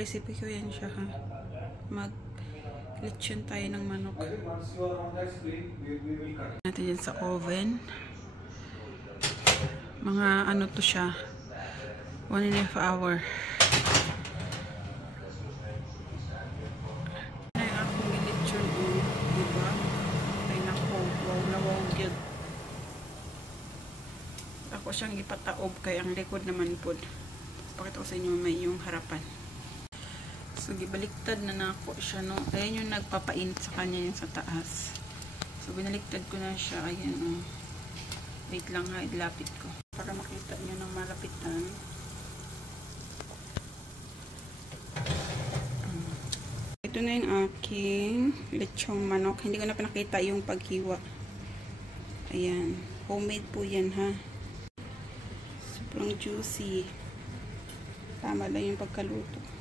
recipe ko yan siya ha. Mag-lechon tayo ng manok. Natin yan sa oven. Mga ano to siya. 1.5 hour. Ay, akong lechon o. Diba? Ay nako. Wow na wow yun. Ako siyang ipataob kay ang likod naman po. Pakita ko sa inyo may yung harapan. So, gibaliktad na nako siya, no? Ayan yung nagpapainit sa kanya yung sa taas. So, binaliktad ko na siya. Ayan, oh. Wait lang ha, ilapit ko. Para makita niyo ng malapitan. Ito na yung aking lechong manok. Hindi ko na pinakita yung paghiwa. Ayan. Homemade po yan, ha? Sobrang juicy. Tama lang yung pagkaluto.